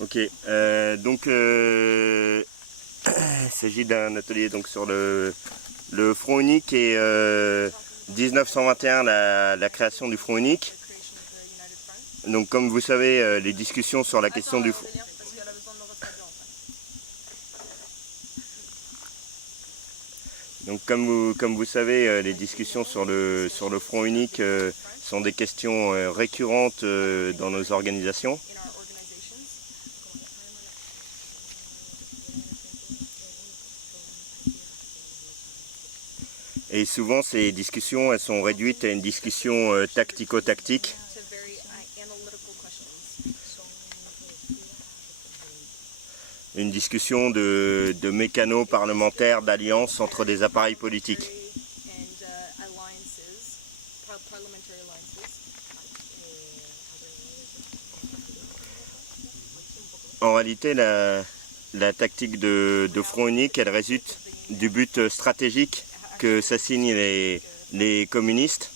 Ok, il s'agit d'un atelier donc, sur le front unique et 1921, la création du front unique. Donc comme vous savez, les discussions sur la question du front... Donc comme vous savez, les discussions sur le front unique sont des questions récurrentes dans nos organisations. Et souvent ces discussions elles sont réduites à une discussion tactico-tactique. Une discussion de mécanos parlementaires, d'alliances entre des appareils politiques. En réalité, la tactique de front unique, elle résulte du but stratégique que s'assignent les communistes.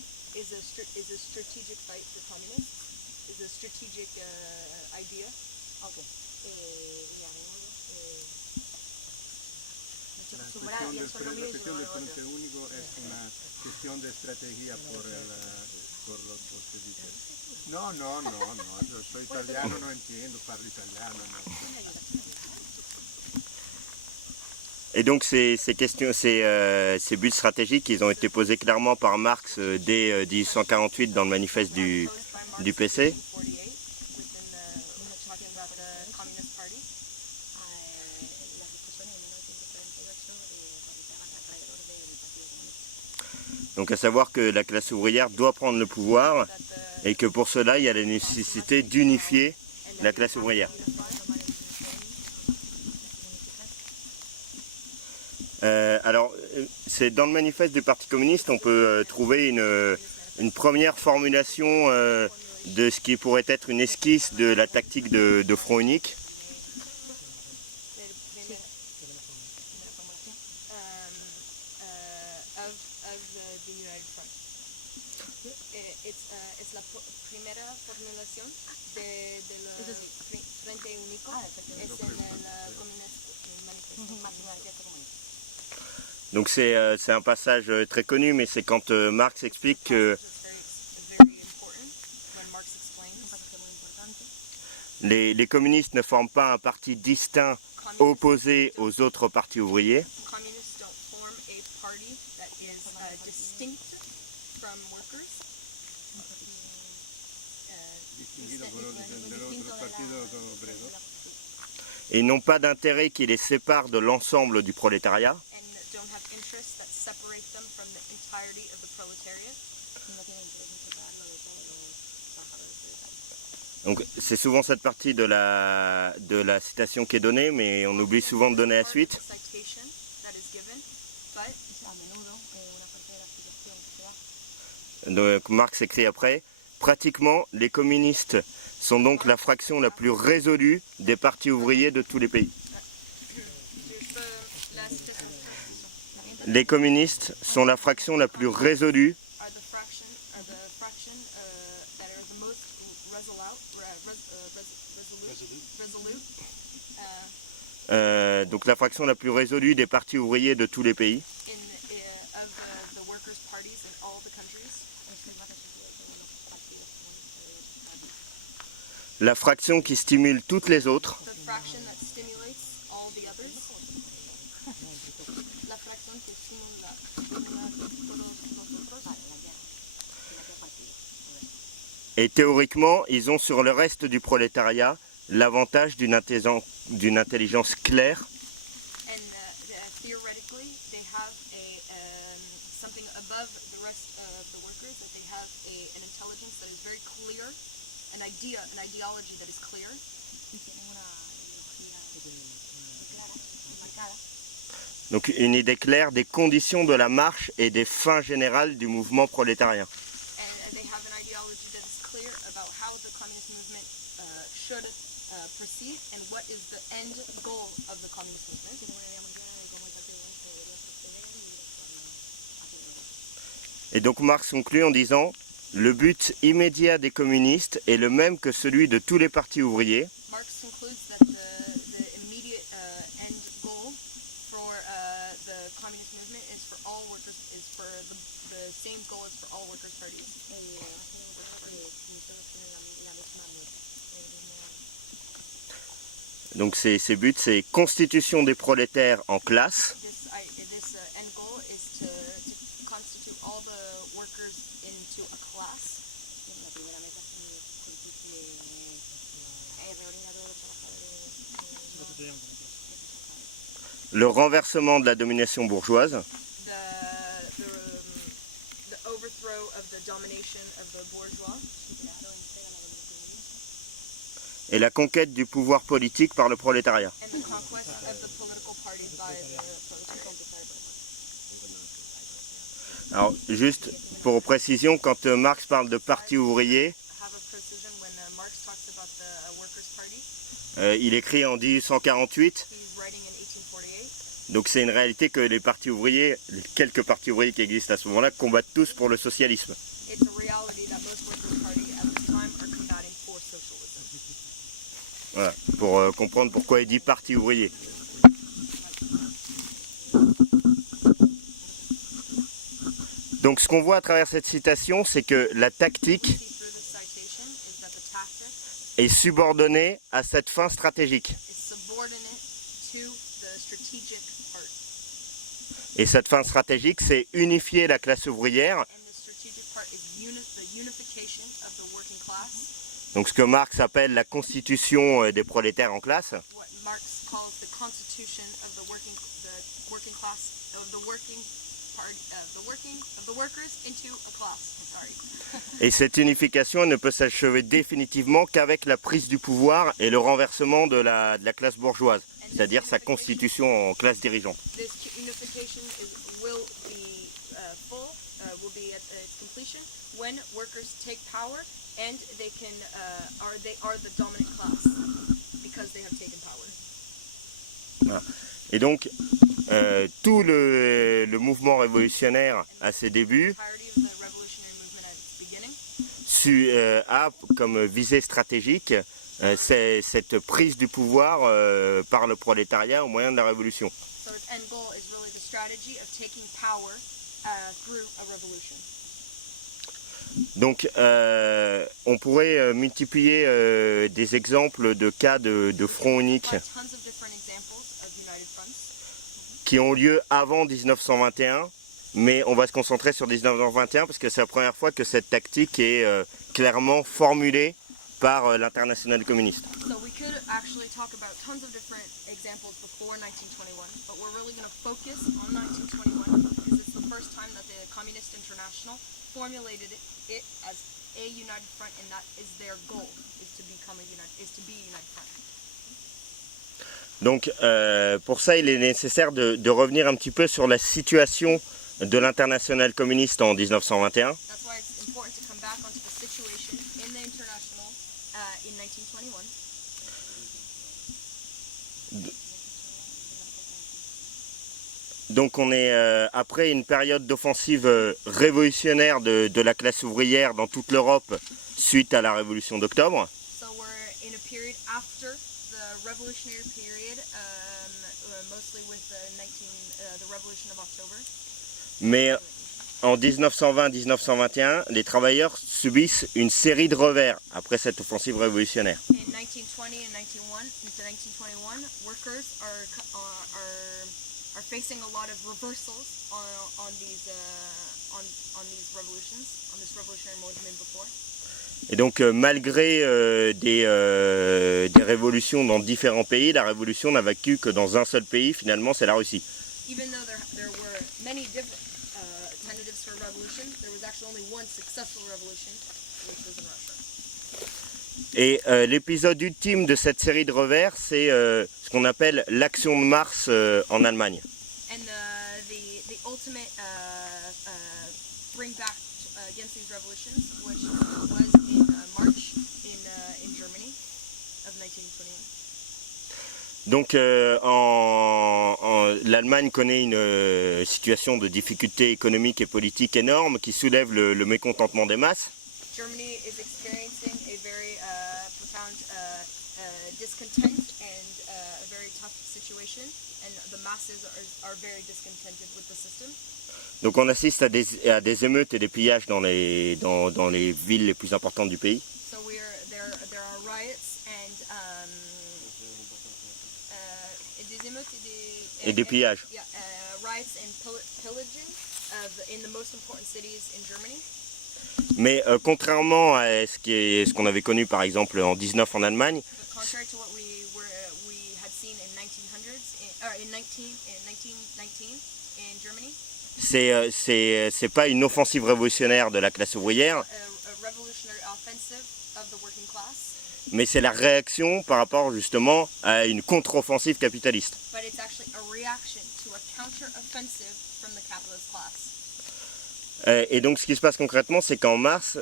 La cuestión del Frente Único es una cuestión de estrategia por los bolcheviques. No, yo soy italiano, no entiendo, parlo italiano. No. Et donc ces buts stratégiques, ils ont été posés clairement par Marx dès 1848 dans le manifeste du PC. Donc à savoir que la classe ouvrière doit prendre le pouvoir et que pour cela il y a la nécessité d'unifier la classe ouvrière. Alors c'est dans le manifeste du Parti communiste on peut trouver une première formulation de ce qui pourrait être une esquisse de la tactique de front unique. Es la primera formulación del Frente Único, es en el manifiesto comunista. Donc c'est un passage très connu, mais c'est quand Marx explique que les communistes ne forment pas un parti distinct opposé aux autres partis ouvriers. Et n'ont pas d'intérêt qui les sépare de l'ensemble du prolétariat. Donc c'est souvent cette partie de la citation qui est donnée, mais on oublie souvent de donner la suite. Donc Marx écrit après, pratiquement les communistes sont donc la fraction la plus résolue des partis ouvriers de tous les pays. Les communistes sont la fraction la plus résolue donc la fraction la plus résolue des partis ouvriers de tous les pays. La fraction qui stimule toutes les autres. Et théoriquement, ils ont sur le reste du prolétariat l'avantage d'une intelligence claire. Donc une idée claire des conditions de la marche et des fins générales du mouvement prolétarien. Et donc Marx conclut en disant « Le but immédiat des communistes est le même que celui de tous les partis ouvriers. » Donc ces buts, c'est constitution des prolétaires en classe, This end goal is to constitute all the workers into a class. le renversement de la domination bourgeoise, The overthrow of the domination of the bourgeois. et la conquête du pouvoir politique par le prolétariat. And the conquest of the political party by the proletariat. Alors juste pour précision, quand Marx parle de parti ouvrier, Have a precision when Marx talks about the Workers' Party. il écrit en 1848, He's writing in 1848. donc c'est une réalité que les partis ouvriers, les quelques partis ouvriers qui existent à ce moment-là, combattent tous pour le socialisme. It's a reality that most Workers' Party at this time are combating for socialism. Voilà, pour comprendre pourquoi il dit parti ouvrier. Donc ce qu'on voit à travers cette citation, c'est que la tactique See through this citation is that the tactic est subordonnée à cette fin stratégique. is subordinate to the strategic part. Et cette fin stratégique, c'est unifier la classe ouvrière, And the strategic part is the unification of the working class, donc ce que Marx appelle la constitution des prolétaires en classe, what Marx calls the constitution of the working class, of the working part, of the workers into a class. Sorry. et cette unification ne peut s'achever définitivement qu'avec la prise du pouvoir et le renversement de la classe bourgeoise, c'est-à-dire sa constitution en classe dirigeante. This unification will be full, will be at its completion when workers take power and they are the dominant class because they have taken power. Et donc, tout le mouvement révolutionnaire à ses débuts Entirety of the revolutionary movement at its beginning a comme visée stratégique c'est cette prise du pouvoir par le prolétariat au moyen de la révolution. So its end goal is really the strategy of taking power through a revolution. Donc, on pourrait multiplier des exemples de cas de front unique But tons of different examples of united fronts qui ont lieu avant 1921, mais on va se concentrer sur 1921 parce que c'est la première fois que cette tactique est clairement formulée par l'internationale communiste. So we could actually talk about tons of different examples before 1921, but we're really going to focus on 1921 because it's the first time that the Communist International formulated it as a united front, and that is their goal, is to be a united front. Donc pour ça, il est nécessaire de revenir un petit peu sur la situation de l'internationale communiste en 1921. That's why it's important to come back onto the situation in the international in 1921. Donc on est après une période d'offensive révolutionnaire de la classe ouvrière dans toute l'Europe suite à la révolution d'octobre. So we're in a period after the revolutionary period, mostly with the revolution of October. Mais en 1920-1921, les travailleurs subissent une série de revers après cette offensive révolutionnaire. In 1920 and 1921, workers are facing a lot of reversals on these revolutions, on this revolutionary movement before. Et donc malgré des révolutions dans différents pays, la révolution n'a vaincu que dans un seul pays, finalement c'est la Russie. Even though there were many different tentatives for revolution, there was actually only one successful revolution, which was in Russia. Et l'épisode ultime de cette série de revers, c'est ce qu'on appelle l'action de mars en Allemagne. And the ultimate bring back against these revolutions, which was in March in Germany of 1921. Donc l'Allemagne connaît une situation de difficulté économique et politique énorme qui soulève le mécontentement des masses. Germany is experiencing a very profound discontent and a very tough situation, and the masses are very discontented with the system. Donc on assiste à des émeutes et des pillages dans les villes les plus importantes du pays. So there are riots and Des émeutes et des pillages. Yeah, riots and pillaging in the most important cities in Germany. Mais contrairement à ce qu'on avait connu par exemple en 19 en Allemagne, But contrary to what we had seen in 1900s, in 1919 in Germany, c'est pas une offensive révolutionnaire de la classe ouvrière, a revolutionary offensive of the working class, mais c'est la réaction par rapport justement à une contre-offensive capitaliste. but it's actually a reaction to a counter-offensive from the capitalist class. Et donc ce qui se passe concrètement, c'est qu'en mars,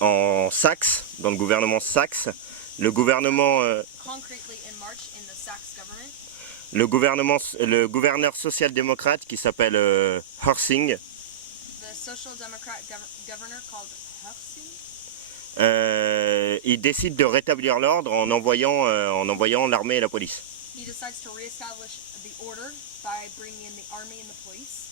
en Saxe, dans le gouvernement Saxe, le Concretely in March in the Sachs government, le gouverneur social-démocrate qui s'appelle Hörsing, the Social Democrat governor called Hörsing, il décide de rétablir l'ordre en envoyant l'armée et la police. he decides to reestablish the order by bringing in the army and the police.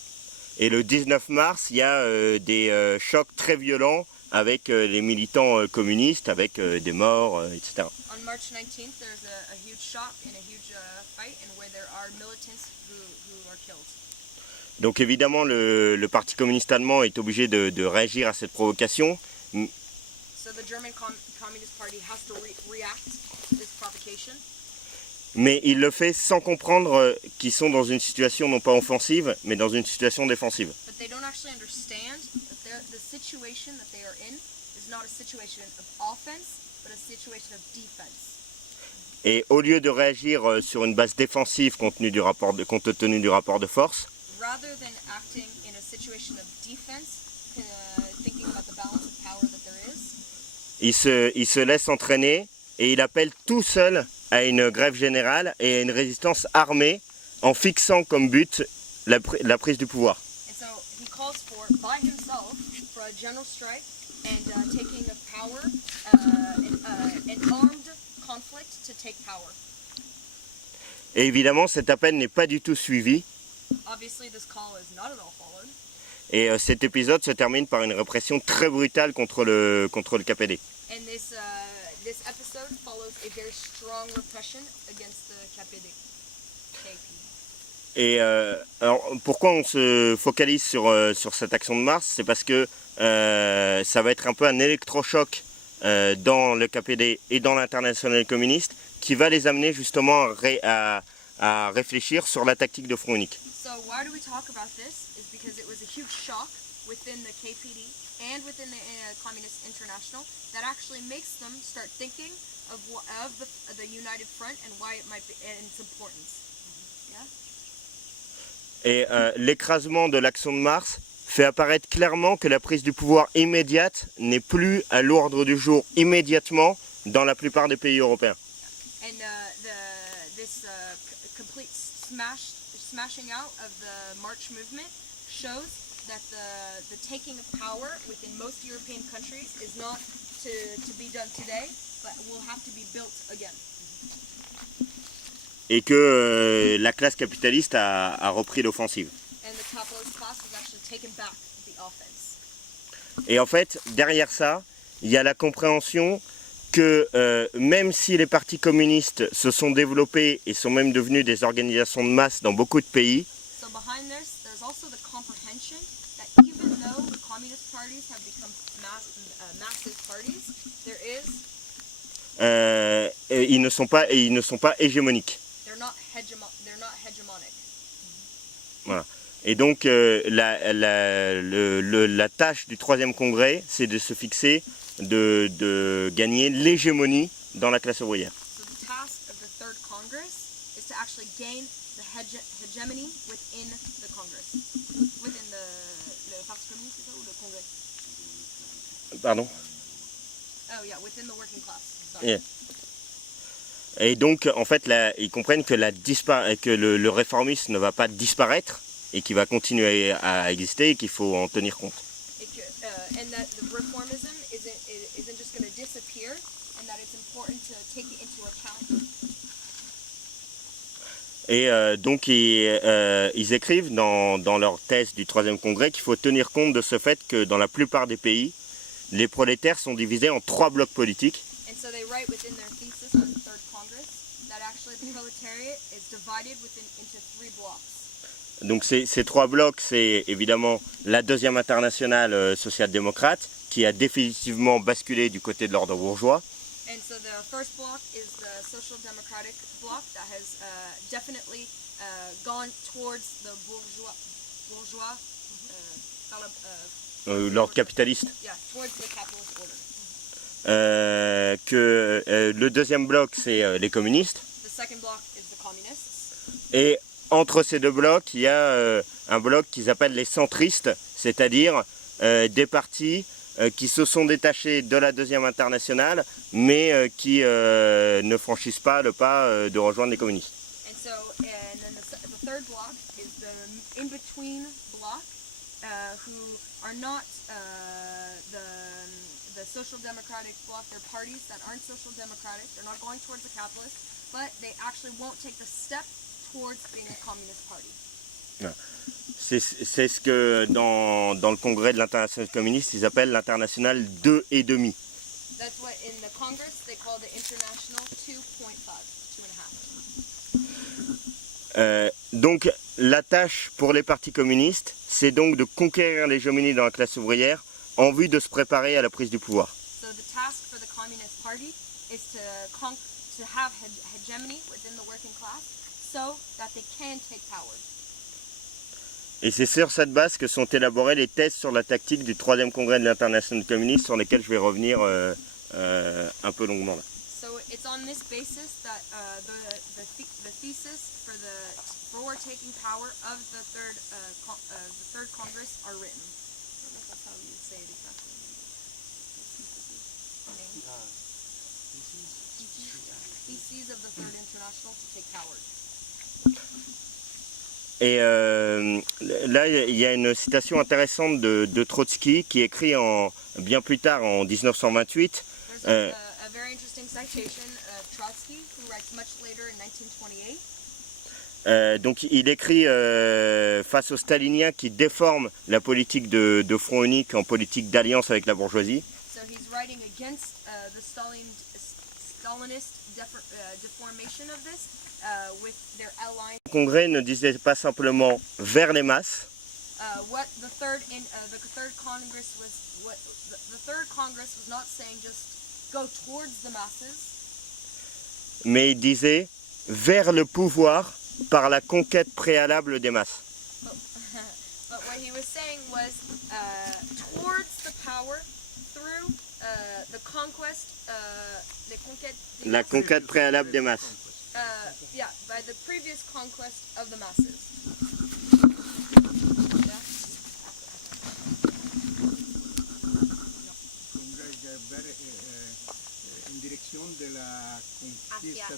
Et le 19 mars, il y a des chocs très violents avec les militants communistes, avec des morts, etc. On March 19th, there's a huge shock and a huge fight, and where there are militants who are killed. Donc évidemment, le Parti communiste allemand est obligé de réagir à cette provocation, So the German Communist Party has to react to this provocation, mais il le fait sans comprendre qu'ils sont dans une situation non pas offensive, mais dans une situation défensive. but they don't actually understand that the situation that they are in is not a situation of offense, but a situation of defense. Et au lieu de réagir sur une base défensive compte tenu du rapport de force, Rather than acting in a situation of defense, thinking about the balance of power that there is, il se laisse entraîner et il appelle tout seul à une grève générale et à une résistance armée en fixant comme but la prise du pouvoir. and so he calls for, by himself, for a general strike and taking of power, an armed conflict to take power. Et évidemment, cet appel n'est pas du tout suivi Obviously, this call is not at all followed, et cet épisode se termine par une répression très brutale contre le KPD. and this episode follows a very strong repression against the KPD. Et alors, pourquoi on se focalise sur cette action de mars? C'est parce que ça va être un peu un électrochoc dans le KPD et dans l'international communiste qui va les amener justement à réfléchir sur la tactique de front unique. So why do we talk about this? Is because it was a huge shock within the KPD and within the Communist International that actually makes them start thinking of the United Front and why it might be and its importance. Yeah. Et l'écrasement de l'action de mars fait apparaître clairement que la prise du pouvoir immédiate n'est plus à l'ordre du jour immédiatement dans la plupart des pays européens. And this complete smashing out of the March movement shows that the taking of power within most European countries is not to be done today, but will have to be built again. Et que la classe capitaliste a repris l'offensive. And the capitalist class has actually taken back the offense. Et en fait, derrière ça, il y a la compréhension que même si les partis communistes se sont développés et sont même devenus des organisations de masse dans beaucoup de pays, So behind this, there's also the comprehension that even though the communist parties have become massive parties, there is ils ne sont pas hégémoniques. they're not hegemonic. Voilà. Et donc la tâche du troisième congrès, c'est de se fixer, de gagner l'hégémonie dans la classe ouvrière. So the task of the Third Congress is to actually gain the hegemony within the Congress, within le Parti communiste, c'est ça, ou le Congrès? Pardon. Oh yeah, within the working class. Sorry. Yeah. Et donc, en fait, ils comprennent que, le réformisme ne va pas disparaître et qu'il va continuer à exister et qu'il faut en tenir compte. And that the reformism isn't just going to disappear, and that it's important to take it into account. Et donc, ils écrivent dans leur thèse du troisième congrès qu'il faut tenir compte de ce fait que dans la plupart des pays, les prolétaires sont divisés en 3 blocs politiques. And so they write within their thesis on the Third Congress that actually the proletariat is divided into 3 blocks. Donc ces 3 blocs, c'est évidemment la deuxième internationale social-démocrate, qui a définitivement basculé du côté de l'ordre bourgeois. And so the first block is the social democratic bloc that has definitely gone towards the bourgeois L'ordre capitaliste. Yeah, towards the capitalist order. Le deuxième bloc, c'est les communistes. The second block is the communists. Et entre ces 2 blocs, il y a un bloc qu'ils appellent les centristes, c'est-à-dire des partis qui se sont détachés de la deuxième internationale, mais qui ne franchissent pas le pas de rejoindre les communistes. And then the third block is the in-between block, who are not the social democratic bloc. They're parties that aren't social democratic. They're not going towards the capitalists, but they actually won't take the step towards being a communist party. C'est ce que dans le congrès de l'international communiste, ils appellent l'international 2,5. That's what in the Congress they call the International 2.5, 2.5. Donc la tâche pour les partis communistes, c'est donc de conquérir l'hégémonie dans la classe ouvrière en vue de se préparer à la prise du pouvoir. So the task for the Communist Party is to have hegemony within the working class so that they can take power. Et c'est sur cette base que sont élaborées les thèses sur la tactique du 3e congrès de l'international communiste, sur lesquelles je vais revenir un peu longuement là. So it's on this basis that the thesis for taking power of the third Congress are written. I don't know if that's how you say it exactly. Theses of the Third International to take power. Et là, il y a une citation intéressante de Trotsky qui écrit bien plus tard, en 1928. There's a very interesting citation of Trotsky, who writes much later in 1928. Donc il écrit face aux staliniens qui déforment la politique de front unique en politique d'alliance avec la bourgeoisie. So he's writing against the Stalinist deformation of this with their alliance. Le congrès ne disait pas simplement vers les masses, What the third Congress was not saying just go towards the masses, mais il disait vers le pouvoir par la conquête préalable des masses. but what he was saying was towards the power through the conquest, La conquête préalable des masses. Yeah, by the previous conquest of the masses. En dirección de la conquista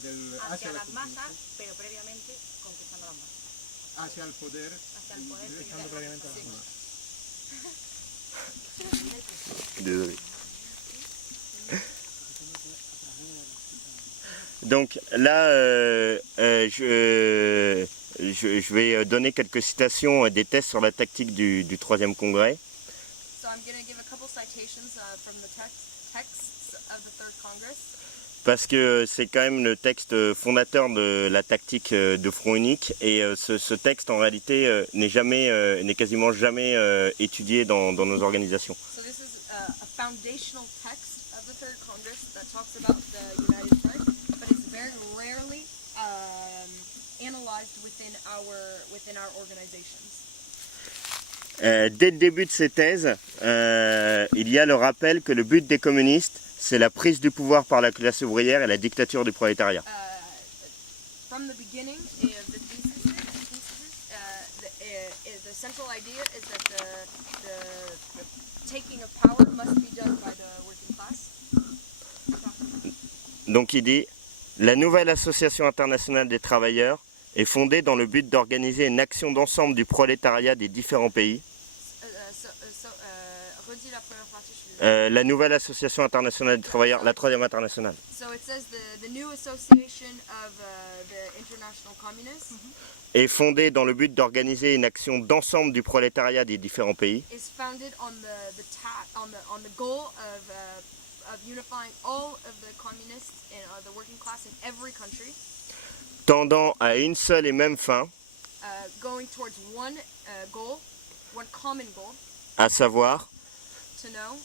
hacia las masas, pero previamente conquistando las masas. hacia el poder, Conquistando previamente las masas. Désolé. Donc là, je vais donner quelques citations des thèses sur la tactique du 3e congrès. So I'm going to give a couple citations from the texts of the Third Congress. Parce que c'est quand même le texte fondateur de la tactique de front unique, et ce texte en réalité n'est quasiment jamais étudié dans nos organisations. So this is a foundational text of the Third Congress that talks about the United Front, but it's very rarely analyzed within our organizations. Dès le début de ces thèses, il y a le rappel que le but des communistes, c'est la prise du pouvoir par la classe ouvrière et la dictature du prolétariat. From the beginning of the thesis, the central idea is that the taking of power must be done by the working class. Donc il dit, la nouvelle association internationale des travailleurs est fondée dans le but d'organiser une action d'ensemble du prolétariat des différents pays. Redis la première partie. La nouvelle association internationale des travailleurs, la 3e internationale. So it says the new association of the international communists Est fondée dans le but d'organiser une action d'ensemble du prolétariat des différents pays. is founded on the goal of of unifying all of the communists and the working class in every country, tendant à une seule et même fin, going towards one goal, one common goal, à savoir to know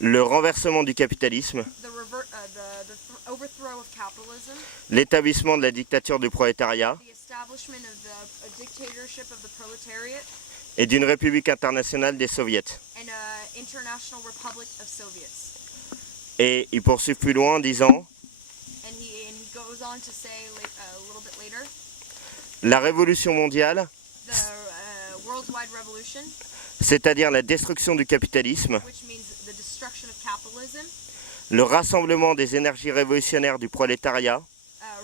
le renversement du capitalisme, the overthrow of capitalism, l'établissement de la dictature du prolétariat the establishment of the dictatorship of the proletariat, et d'une république internationale des soviets. and international republic of Soviets. Et il poursuit plus loin en disant And he goes on to say a little bit later, la révolution mondiale, the worldwide revolution, c'est-à-dire la destruction du capitalisme, which means the destruction of capitalism, le rassemblement des énergies révolutionnaires du prolétariat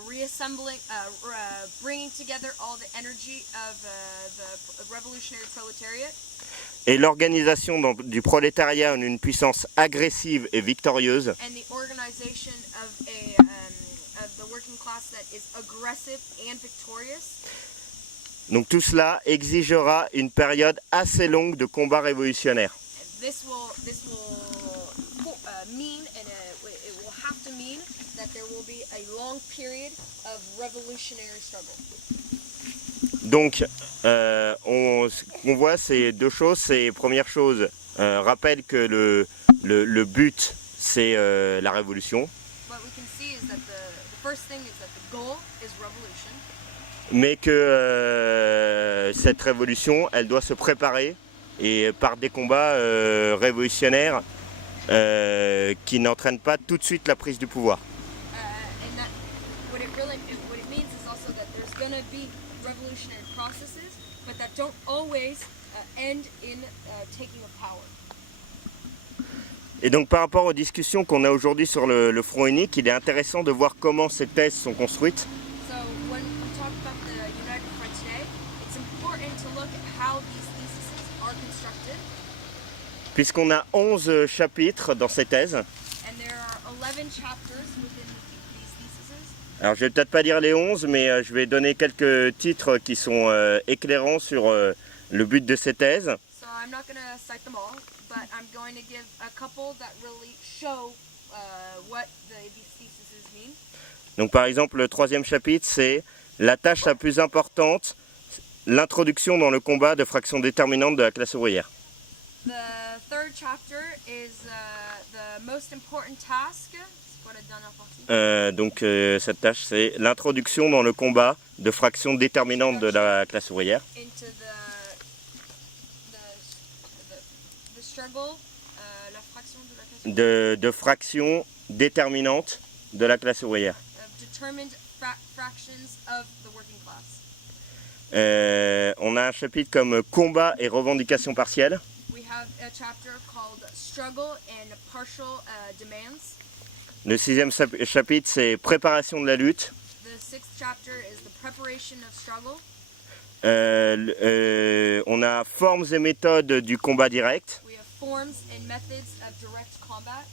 reassembling, bringing together all the energy of the revolutionary proletariat, et l'organisation du prolétariat en une puissance agressive et victorieuse, and the organization of the working class that is aggressive and victorious. donc tout cela exigera une période assez longue de combat révolutionnaire. This will mean, and it will have to mean that there will be a long period of revolutionary struggle. Donc, ce qu'on voit, c'est deux choses. C'est, première chose, rappelle que le but, c'est la révolution, What we can see is that the first thing is that the goal is revolution, mais que cette révolution, elle doit se préparer et par des combats révolutionnaires qui n'entraînent pas tout de suite la prise du pouvoir. and that what it means is also that there's gonna be revolutionary processes, but that don't always end in taking of power. Et donc par rapport aux discussions qu'on a aujourd'hui sur le Front unique, il est intéressant de voir comment ces thèses sont construites. So when we talk about the United Front today, it's important to look at how these theses are constructed. Puisqu'on a 11 chapitres dans ces thèses. And there are 11 chapters within these theses. Alors je vais peut-être pas lire les 11, mais je vais donner quelques titres qui sont éclairants sur le but de ces thèses. So I'm not going to cite them all, but I'm going to give a couple that really show what these theses mean. Donc par exemple, le troisième chapitre, c'est la tâche la plus importante, l'introduction dans le combat de fractions déterminantes de la classe ouvrière. The third chapter is the most important task. C'est quoi la dernière partie? Donc cette tâche, c'est l'introduction dans le combat de fractions déterminantes de la classe ouvrière. Into the struggle, la fraction de la classe De fractions déterminantes de la classe ouvrière. determined fractions of the working class. On a un chapitre comme combat et revendications partielles. We have a chapter called struggle and partial demands. Le sixième chapitre, c'est préparation de la lutte. The sixth chapter is the preparation of struggle. On a formes et méthodes du combat direct. We have forms and methods of direct combat.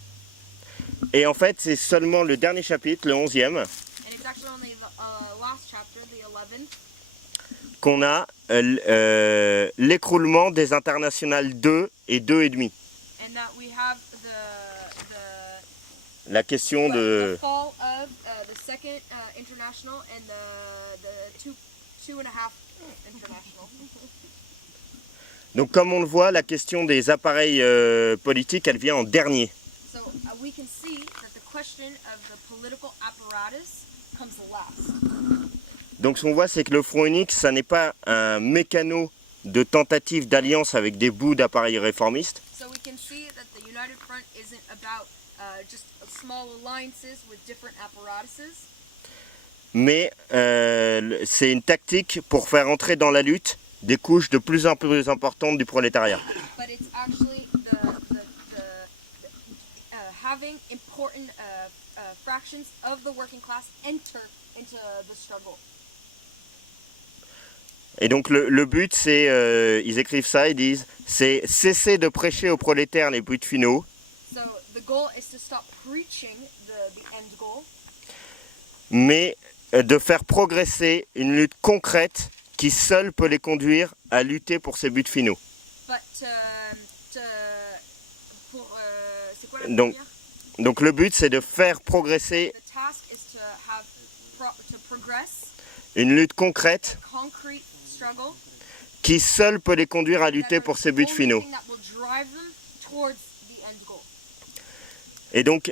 Et en fait, c'est seulement le dernier chapitre, le 11e, And it's actually only the last chapter, the 11th, qu'on a l'écroulement des internationales 2 et 2,5. and that we have La question the de... fall of the second international and the two and a half international. Donc comme on le voit, la question des appareils politiques, elle vient en dernier. So we can see that the question of the political apparatus comes last. Donc ce qu'on voit, c'est que le Front unique, ça n'est pas un mécano de tentative d'alliance avec des bouts d'appareils réformistes, So we can see that the United Front isn't about just small alliances with different apparatuses, mais c'est une tactique pour faire entrer dans la lutte des couches de plus en plus importantes du prolétariat. but it's actually having important fractions of the working class enter into the struggle. Et donc le but, c'est, ils écrivent ça, ils disent, c'est cesser de prêcher aux prolétaires les buts finaux, So the goal is to stop preaching the end goal, mais de faire progresser une lutte concrète qui seule peut les conduire à lutter pour ces buts finaux. but pour c'est quoi la Donc, première? Donc le but c'est de faire progresser The task is to have to progress une lutte concrète concrete struggle qui seule peut les conduire à lutter pour ces buts finaux. that will drive them towards the end goal. Et donc,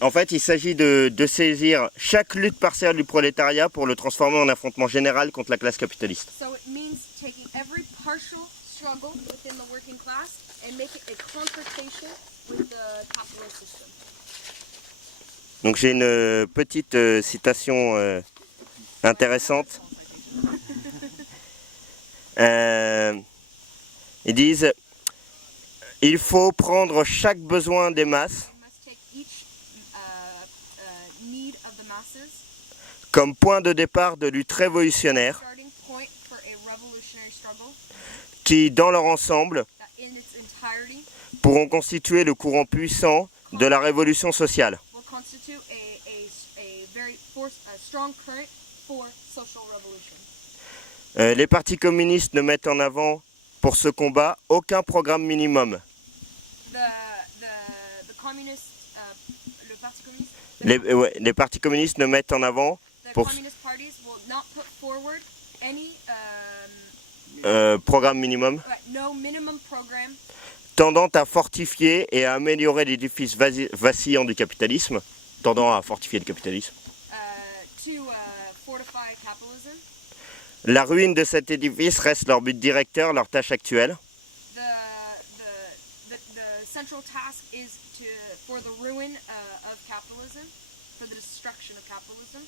en fait, il s'agit de saisir chaque lutte partielle du prolétariat pour le transformer en affrontement général contre la classe capitaliste. So it means taking every partial struggle within the working class and make it a confrontation with the capitalist system. Donc j'ai une petite citation intéressante. Ils disent « Il faut prendre chaque besoin des masses We must take each need of the masses, comme point de départ de lutte révolutionnaire starting point for a revolutionary struggle qui, dans leur ensemble, that in its entirety pourront constituer le courant puissant de la révolution sociale. will constitute a strong current for social revolution. Les partis communistes ne mettent en avant pour ce combat aucun programme minimum. The communist, le parti communiste, Les partis communistes ne mettent en avant the pour communist parties will not put forward any programme minimum no minimum program tendant à fortifier et à améliorer l'édifice vacillant du capitalisme, tendant à fortifier le capitalisme. to fortify capitalism. La ruine de cet édifice reste leur but directeur, leur tâche actuelle. The central task is for the ruin of capitalism, for the destruction of capitalism,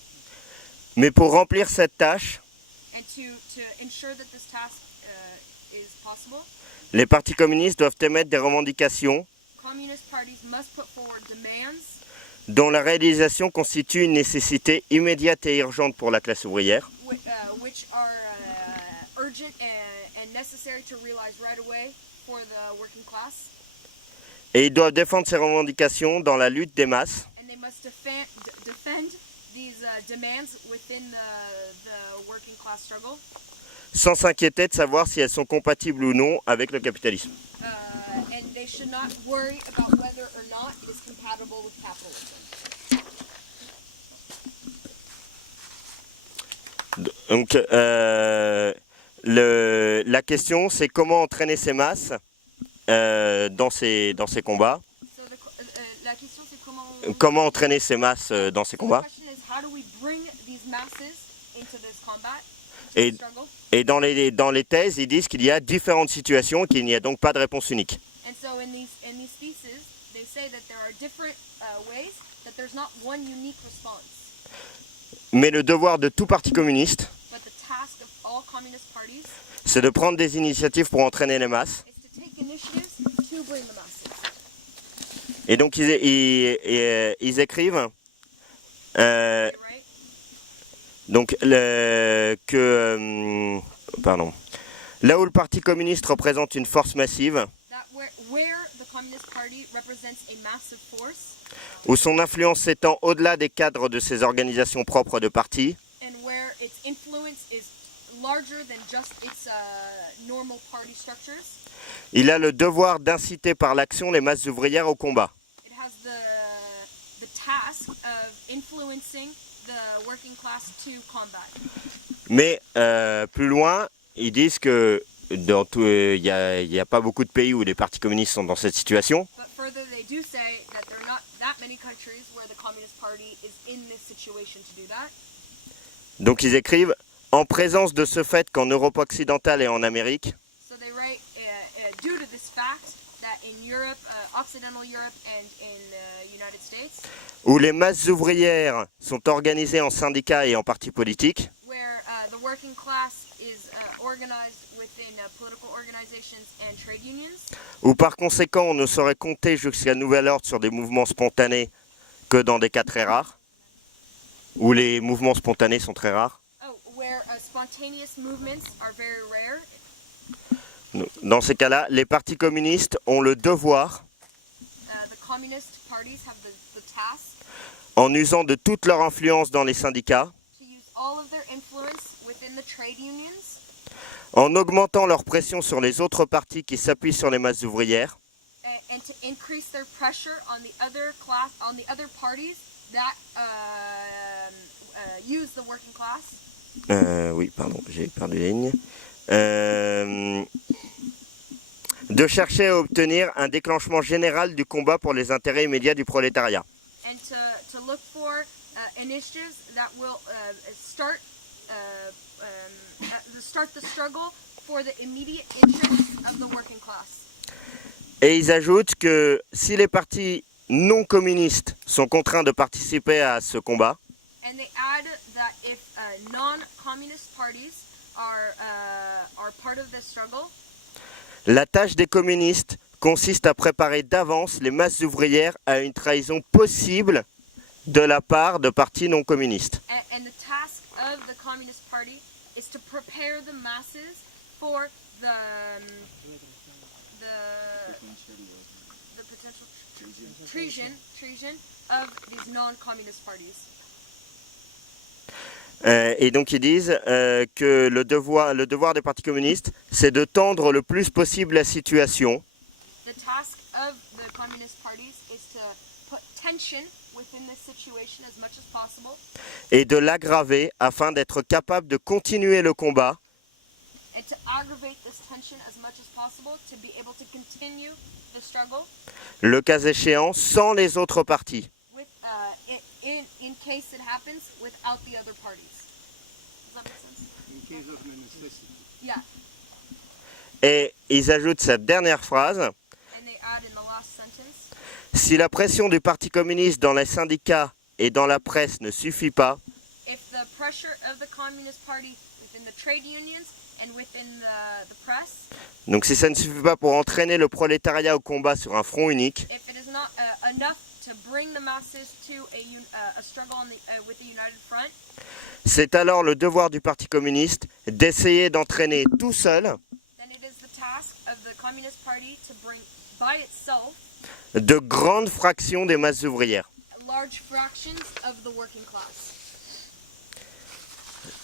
Mais pour remplir cette tâche, and to ensure that this task is possible, les partis communistes doivent émettre des revendications communist parties must put forward demands dont la réalisation constitue une nécessité immédiate et urgente pour la classe ouvrière. which are urgent and necessary to realize right away for the working class, Et ils doivent défendre ces revendications dans la lutte des masses, and they must defend these demands within the working class struggle, sans s'inquiéter de savoir si elles sont compatibles ou non avec le capitalisme. and they should not worry about whether or not it is compatible with capitalism. Donc la question c'est comment entraîner ces masses dans ces combats. So la question c'est Comment entraîner ces masses dans ces the combats. question is how do we bring these masses into this combat, Et, struggle? et dans les thèses, ils disent qu'il y a différentes situations et qu'il n'y a donc pas de réponse unique. And so in these theses, they say that there are different ways, that there's not one unique response. Mais le devoir de tout parti communiste, But the task of all communist parties c'est de prendre des initiatives pour entraîner les masses. is to take initiatives to bring the masses. Et donc ils écrivent Right? donc là où le parti communiste représente une force massive, That where the Communist Party represents a massive force, où son influence s'étend au-delà des cadres de ses organisations propres de parti, and where its influence is larger than just its normal party structures, il a le devoir d'inciter par l'action les masses ouvrières au combat. it has the task of influencing the working class to combat. Mais plus loin, ils disent que il n'y a pas beaucoup de pays où les partis communistes sont dans cette situation. But further, they do say that there are not that many countries where the Communist Party is in this situation to do that. Donc ils écrivent « En présence de ce fait qu'en Europe occidentale et en Amérique, So they write, due to this fact that in Europe, Occidental Europe and in United States, où les masses ouvrières sont organisées en syndicats et en partis politiques, where the working class is organized within political organizations and trade unions, où par conséquent on ne saurait compter jusqu'à nouvel ordre sur des mouvements spontanés que dans des cas très rares, où les mouvements spontanés sont très rares. where spontaneous movements are very rare. Dans ces cas-là, les partis communistes ont le devoir, The communist parties have the task en usant de toute leur influence dans les syndicats, to use all of their influence within the trade unions, en augmentant leur pression sur les autres partis qui s'appuient sur les masses ouvrières, and to increase their pressure on the other parties that use the working class. Oui, pardon, j'ai perdu la ligne. De chercher à obtenir un déclenchement général du combat pour les intérêts immédiats du prolétariat. And to look for initiatives that will start the struggle for the immediate interests of the working class. Et ils ajoutent que si les partis non communistes sont contraints de participer à ce combat, And they add that if non-communist parties are part of this struggle, la tâche des communistes consiste à préparer d'avance les masses ouvrières à une trahison possible de la part de partis non communistes. and the task of the Communist Party is to prepare the masses for the potential treason of these non-communist parties. Et donc ils disent que le devoir des partis communistes, c'est de tendre le plus possible la situation The task of the communist parties is to put tension within this situation as much as possible et de l'aggraver afin d'être capable de continuer le combat and to aggravate this tension as much as possible to be able to continue the struggle le cas échéant sans les autres partis. with in case it happens without the other parties. Does that make sense? In case of necessity. Yeah. Et ils ajoutent cette dernière phrase: And they add in the last sentence, si la pression du Parti communiste dans les syndicats et dans la presse ne suffit pas, if the pressure of the Communist Party within the trade unions and within the press, donc si ça ne suffit pas pour entraîner le prolétariat au combat sur un front unique, if it is not enough to bring the masses to a struggle with the united front, c'est alors le devoir du Parti communiste d'essayer d'entraîner tout seul then it is the task of the Communist Party to bring by itself de grandes fractions des masses ouvrières. large fractions of the working class.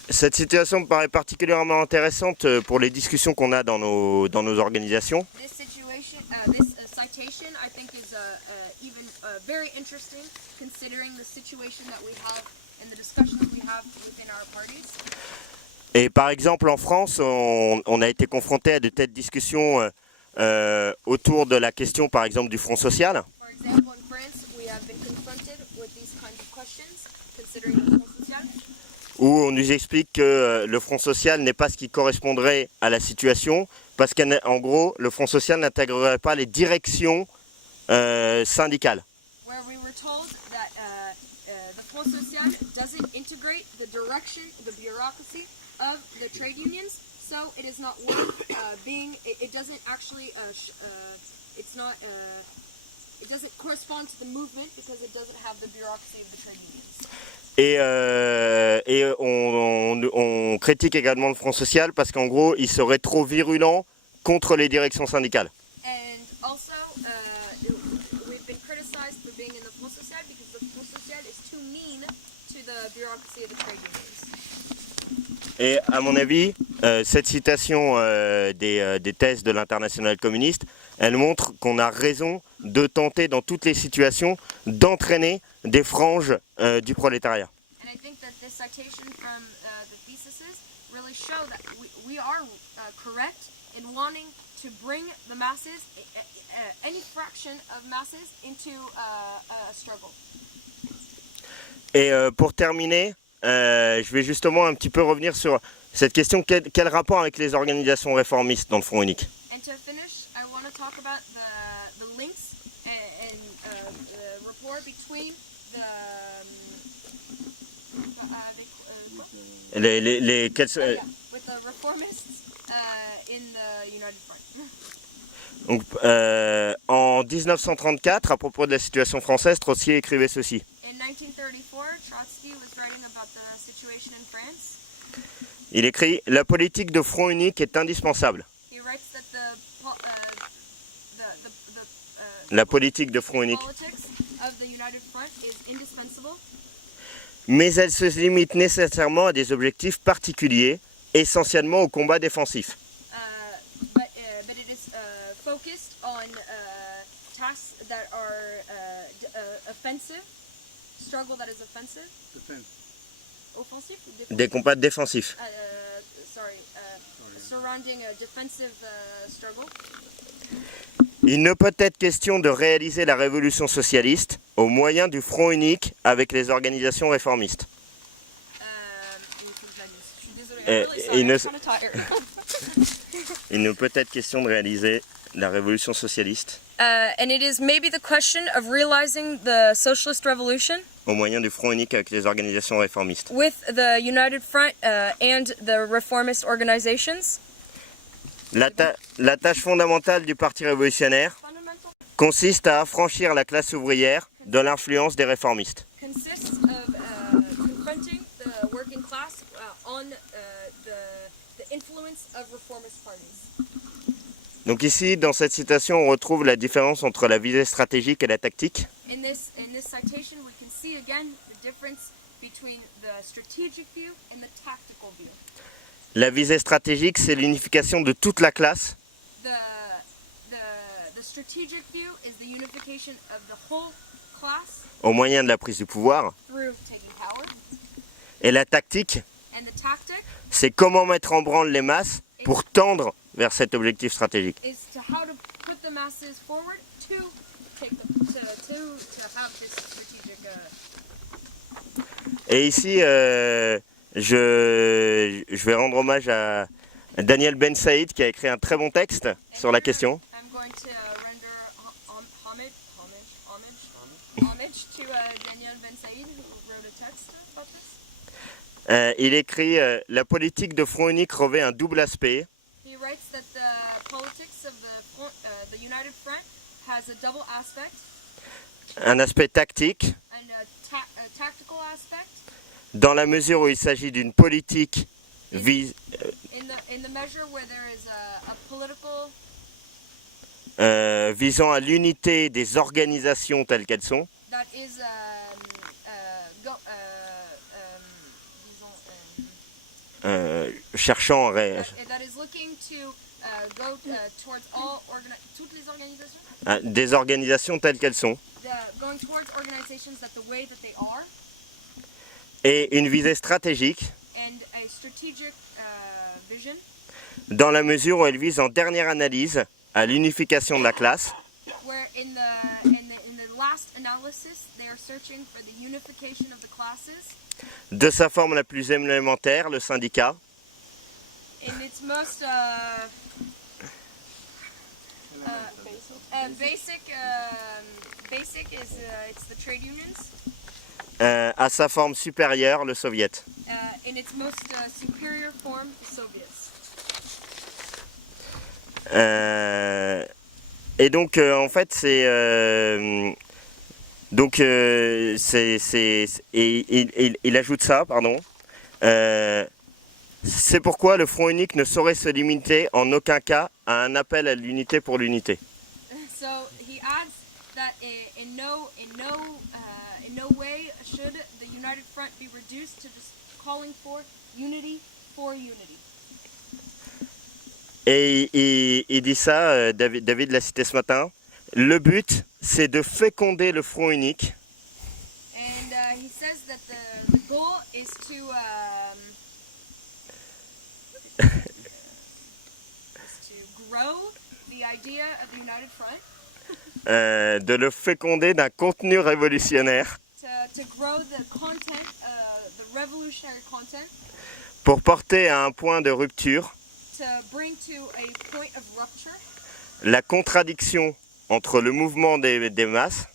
Cette situation me paraît particulièrement intéressante pour les discussions qu'on a dans nos organisations. This situation, this citation, I think is even very interesting, considering the situation that we have and the discussions we have within our parties. Et par exemple en France, on a été confronté à de telles discussions autour de la question par exemple du Front social. For example, in France, we have been confronted with these kinds of questions, considering the Front Social, Où on nous explique que le Front social n'est pas ce qui correspondrait à la situation, parce qu'en gros, le Front social n'intégrerait pas les directions syndicales. where we were told that the Front Social doesn't integrate the direction, the bureaucracy of the trade unions, so it is not worth it doesn't actually, it doesn't correspond to the movement because it doesn't have the bureaucracy of the trade unions. Et on critique également le Front social parce qu'en gros, il serait trop virulent contre les directions syndicales. And also, we've been criticized for being in the Front Social because the Front Social is too mean to the bureaucracy of the trade unions. Et à mon avis, cette citation des thèses de l'Internationale communiste, elle montre qu'on a raison de tenter dans toutes les situations d'entraîner des franges du prolétariat. And I think that this citation from the theses really show that we are correct in wanting to bring the masses, any fraction of masses, into a struggle. Et pour terminer, je vais justement un petit peu revenir sur cette question, quel rapport avec les organisations réformistes dans le Front unique? And to finish, I want to talk about the links and the rapport between with the reformists in the United Front. Donc, en 1934, à propos de la situation française, Trotsky écrivait ceci. In 1934, Trotsky was writing about the situation in France. Il écrit « La politique de front unique est indispensable. He writes that La politique de front unique. politics of the United Front is indispensable, Mais elle se limite nécessairement à des objectifs particuliers, essentiellement au combat défensif. but it is focused on that are offensive, struggle that is offensive, Defense. offensive, Des combats défensifs. surrounding a defensive struggle. Il ne peut être question de réaliser la révolution socialiste au moyen du front unique avec les organisations réformistes. Il faut que je la lise. Je suis désolée. Euh, I'm really sorry, il ne- I'm kinda tired. Il ne peut être question de réaliser la révolution socialiste And it is maybe the question of realizing the socialist revolution au moyen du front unique avec les organisations réformistes. with the United Front and the reformist organizations. La tâche fondamentale du Parti révolutionnaire Fundamental consiste à affranchir la classe ouvrière de l'influence des réformistes. consists of confronting the working class on the influence of reformist parties. Donc ici, dans cette citation, on retrouve la différence entre la visée stratégique et la tactique. In this citation, we can see again the difference between the strategic view and the tactical view. La visée stratégique, c'est l'unification de toute la classe The strategic view is the unification of the whole class au moyen de la prise du pouvoir. through taking power. Et la tactique, And the tactic c'est comment mettre en branle les masses pour tendre vers cet objectif stratégique. is to how to put the masses forward to take them, to have this strategic. Et ici, je vais rendre hommage à Daniel Ben Saïd qui a écrit un très bon texte sur la question. I'm going to render homage to Daniel Ben Saïd, who wrote a text about this. Il écrit la politique de front unique revêt un double aspect. He writes that the politics of the United Front has a double aspect Un aspect tactique, and a tactical aspect. dans la mesure où il s'agit d'une politique In the measure where there is a political visant à l'unité des organisations telles qu'elles sont, that is cherchant à that is looking to go towards toutes les organisations, des organisations telles qu'elles sont, going towards organizations that the way that they are, et une visée stratégique, and a strategic vision, dans la mesure où elle vise en dernière analyse à l'unification de la classe, where in the last analysis they are searching for the unification of the classes de sa forme la plus élémentaire, le syndicat, in its most basic is it's the trade unions, à sa forme supérieure, le soviet. in its most superior form, the Soviets. Et donc en fait il ajoute ça, pardon. C'est pourquoi le front unique ne saurait se limiter en aucun cas à un appel à l'unité pour l'unité. So he adds that in no way should the United Front be reduced to just calling for unity for unity. Et il dit ça, David l'a cité ce matin, le but c'est de féconder le front unique And he says that the goal is to grow the idea of the United Front, de le féconder d'un contenu révolutionnaire to grow the content, the revolutionary content, pour porter à un point de rupture to bring to a point of rupture la contradiction entre le mouvement des masses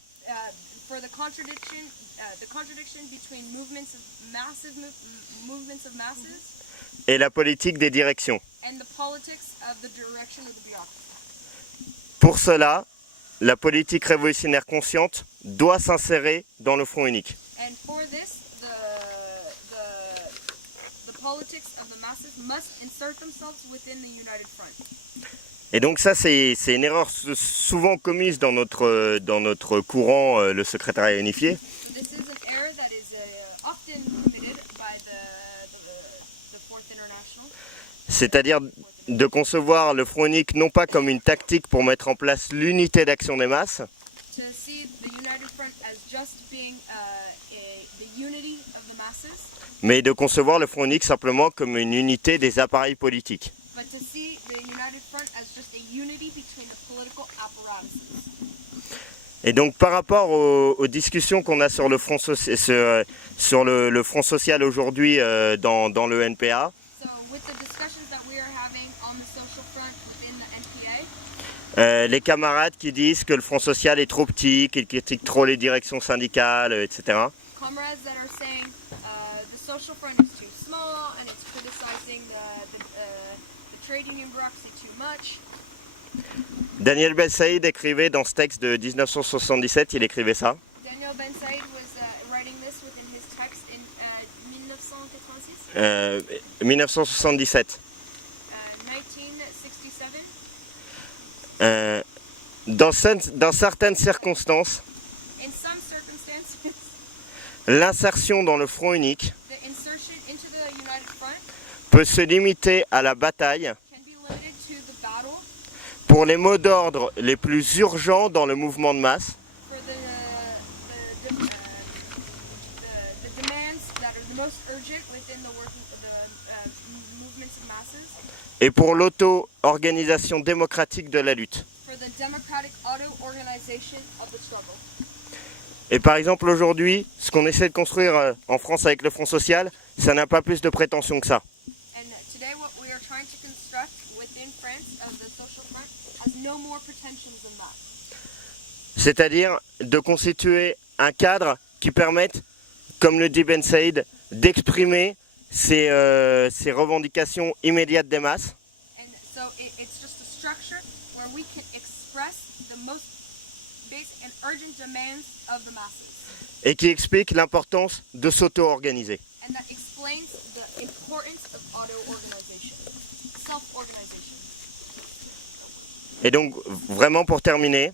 for the contradiction between movements of masses et la politique des directions. and the politics of the direction of the bureaucracy. Pour cela, la politique révolutionnaire consciente doit s'insérer dans le front unique. And for this, the politics of the masses must insert themselves within the United Front. Et donc ça, c'est une erreur souvent commise dans notre courant, le secrétariat unifié. This is an error that is often committed by the Fourth International. C'est-à-dire de concevoir le front unique non pas comme une tactique pour mettre en place l'unité d'action des masses, To just being the unity of the masses, mais de concevoir le Front unique simplement comme une unité des appareils politiques. but to see the United Front as just a unity between the political apparatuses. Et donc par rapport aux discussions qu'on a sur le Front, sur le Front social aujourd'hui dans le NPA, So with the discussions that we are having on the social front within the NPA, les camarades qui disent que le Front social est trop petit, qu'il critique trop les directions syndicales, etc. comrades that are saying the social front is too small and it's criticizing the trade union bureaucracy too much. Daniel Ben Saïd écrivait dans ce texte de 1977, il écrivait ça. Daniel Ben Said was writing this within his text in 1986, 1977. 1967. Dans certaines circonstances, In some circumstances, l'insertion dans le Front unique the insertion into the United Front peut se limiter à la bataille can be limited to the battle pour les mots d'ordre les plus urgents dans le mouvement de masse, for the demands that are the most urgent within the movements of masses, et pour l'auto-organisation démocratique de la lutte. for the democratic auto-organization of the struggle. Et par exemple aujourd'hui, ce qu'on essaie de construire en France avec le Front social, ça n'a pas plus de prétention que ça. And today what we are trying to construct within France of the social front has no more pretensions than that. C'est-à-dire de constituer un cadre qui permette, comme le dit Ben Saïd, d'exprimer ces revendications immédiates des masses, And so it's just a structure where we can express the most basic and urgent demands of the masses. et qui explique l'importance de s'auto-organiser. And that explains the importance of auto-organization, self-organization. Et donc, vraiment pour terminer, And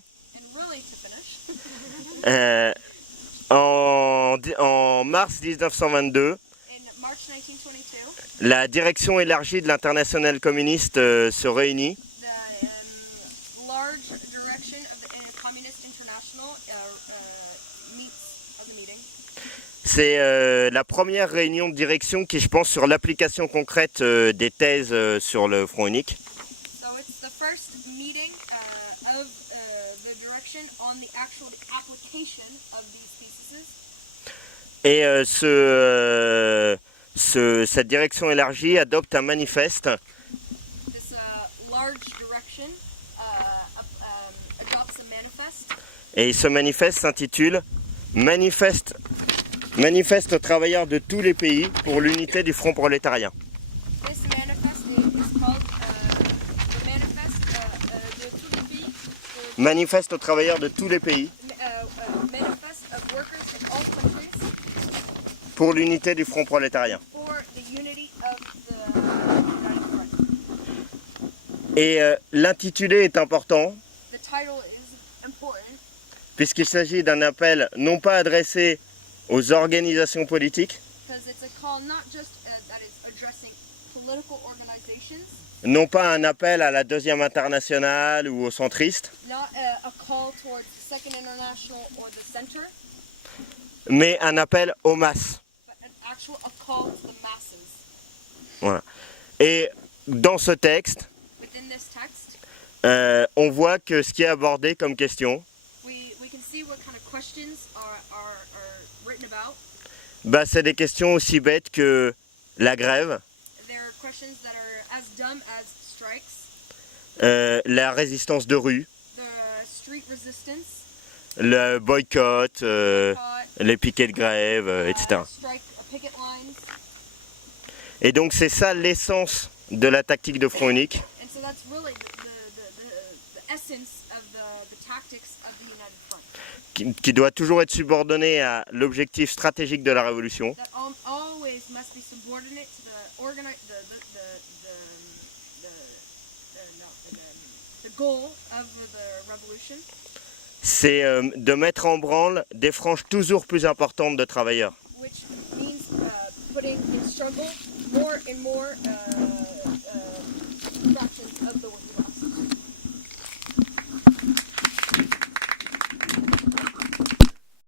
really to finish, en mars 1922, in March 1922, la direction élargie de l'Internationale communiste se réunit the large direction of the Communist International meets as a meeting. C'est la première réunion de direction qui, je pense, sur l'application concrète des thèses sur le Front unique. So it's the first meeting of the direction on the actual application of these theses. Et cette direction élargie adopte un manifeste This large direction adopts a manifest, et ce manifeste s'intitule Manifeste aux travailleurs de tous les pays pour l'unité du Front prolétarien. This manifest is called the manifest de tous les pays, Manifeste aux travailleurs de tous les pays manifest of workers in all countries pour l'unité du Front prolétarien. for the unity of the United Front. Et l'intitulé est important The title is important puisqu'il s'agit d'un appel non pas adressé aux organisations politiques, because it's a call not just that is addressing political organizations, non pas un appel à la Deuxième Internationale ou aux centristes, not a call towards the Second International or the center, mais un appel aux masses. but a call to the masses. Voilà. Et dans ce texte, Within this text, on voit que ce qui est abordé comme question, we can see what kind of questions are written about. bah, c'est des questions aussi bêtes que la grève, There are questions that are as dumb as strikes, la résistance de rue, the street resistance, le boycott, les piquets de grève, etc. strike picket lines. Et donc c'est ça l'essence de la tactique de Front unique. And so that's really the essence of the tactics of the United Front. Qui doit toujours être subordonné à l'objectif stratégique de la révolution, That always must be subordinate to the goal of the revolution. c'est de mettre en branle des franges toujours plus importantes de travailleurs. Which means putting in struggle more and more